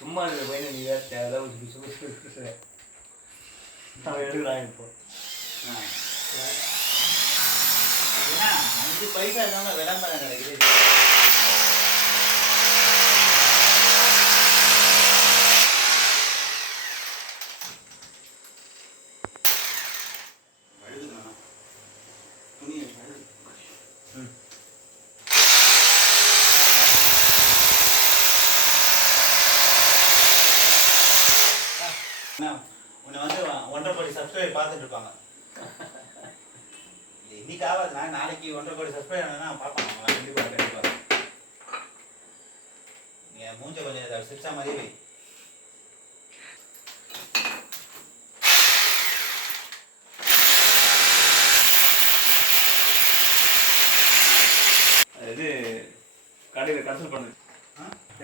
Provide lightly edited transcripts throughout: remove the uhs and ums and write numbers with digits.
சும்மா இந்த பையனை நீ வேறு தேவையில்ல பேசுகிறேன் அவன் எடுக்கிறான் இப்போ. ஏன்னா 5 பைசா இல்லாமல் விளம்பரம் கிடைக்குது. உன்னை வந்து 1.5 கோடி சப்ஸ்கிரைபர் பார்த்துட்டு இருப்பாங்க. இன்னைக்கு ஆகாது, நான் நாளைக்கு 1.5 கோடி சப்ஸ்கிரைபர் ஆனா பார்ப்பாங்க. கண்டிப்பாக நீ மூஞ்ச கொஞ்சம் சிரிச்சா மாதிரி வை. இது கடையில் கன்சல்ட் பண்ணு.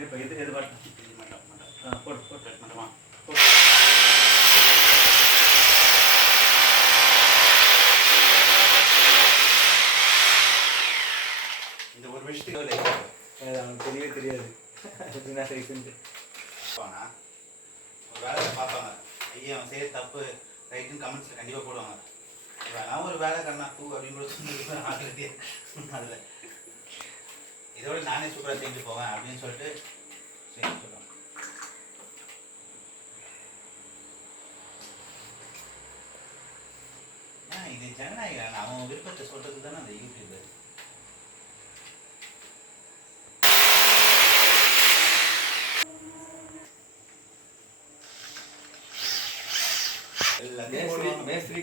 இப்போ எது மாட்டோம் போட்டு போட்டு மாட்டோமா. இந்த ஒரு விஷயத்துக்கு அவனுக்கு தெரியவே தெரியாது எப்படின்னா சைஸுன்ட்டு. ஒரு வேலை பார்ப்பாங்க, ஐயா அவன் செய்ய தப்பு ரைட்டுன்னு கமெண்ட்ஸில் கண்டிப்பாக போடுவாங்க. நான் ஒரு வேலை கண்ணா பூ அப்படின்னு கூட சொல்லி ஆகிறது அதில் இதோட நானே சூப்பராக செஞ்சு போவேன் அப்படின்னு சொல்லிட்டு செஞ்சு சொல்லுவேன். இது ஜனநாயகம், அவன் விருப்பத்தை சொல்றது தானே அந்த யூடியூப். எல்லாத்தையும் மேஸ்திரி